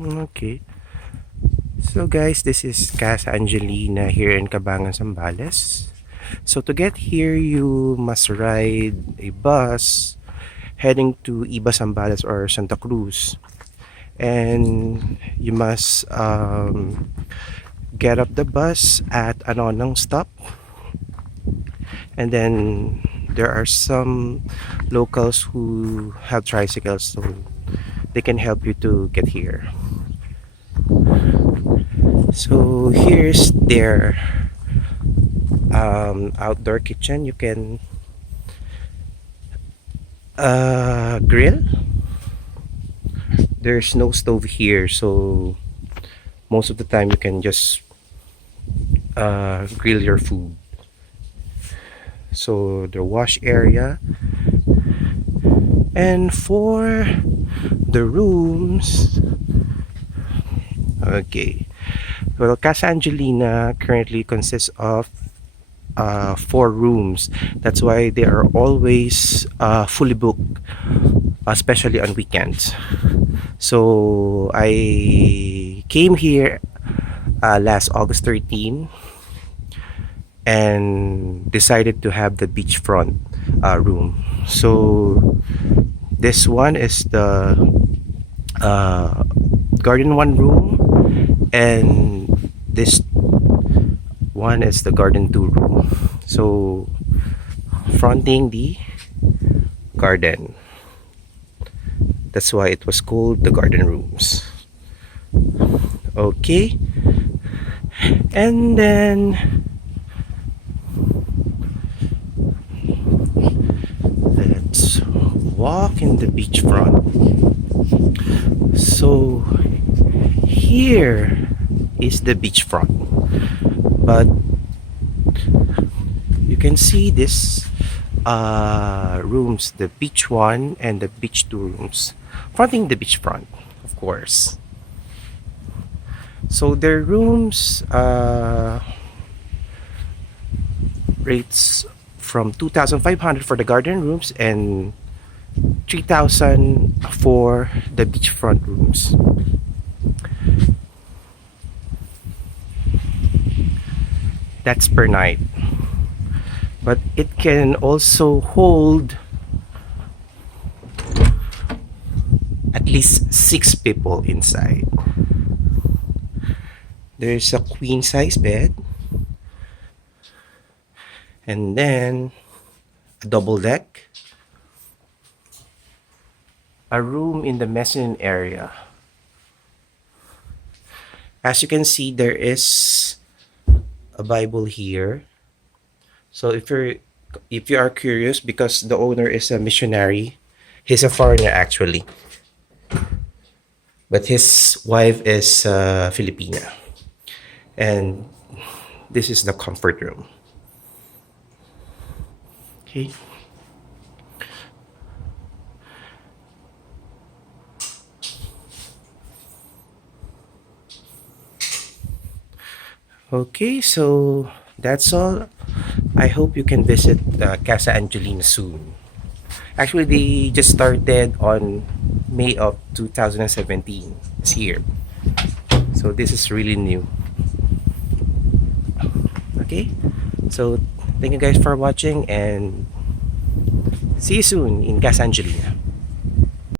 Okay. So guys, this is Casa Angelina here in Cabangan, Zambales. So to get here, you must ride a bus heading to Iba Zambales or Santa Cruz. And you must get up the bus at Anonang stop. And then there are some locals who have tricycles, so they can help you to get here. So here's their outdoor kitchen. You can grill. There's no stove here, so most of the time you can just grill your food. So the wash area, and for the rooms, okay, well, Casa Angelina currently consists of 4 rooms. That's why they are always fully booked, especially on weekends. So I came here last August 13 and decided to have the beachfront room. So this one is the garden one room, and this one is the garden 2 room. So fronting the garden. That's why it was called the garden rooms. Okay. And then let's walk in the beachfront. So here is the beachfront, but you can see this rooms, the beach 1 and the beach 2 rooms, fronting the beachfront, of course. So their rooms rates from 2,500 for the garden rooms and 3,000 for the beachfront rooms. That's per night, but it can also hold at least 6 people inside. There's a queen size bed, and then a double deck, a room in the mezzanine area. As you can see, there is a Bible here. So if you are curious, because the owner is a missionary, he's a foreigner actually, but his wife is Filipina, and this is the comfort room. Okay. Okay, so that's all. I hope you can visit Casa Angelina soon. Actually, they just started on May of 2017. It's here. So this is really new. Okay, so thank you guys for watching, and see you soon in Casa Angelina.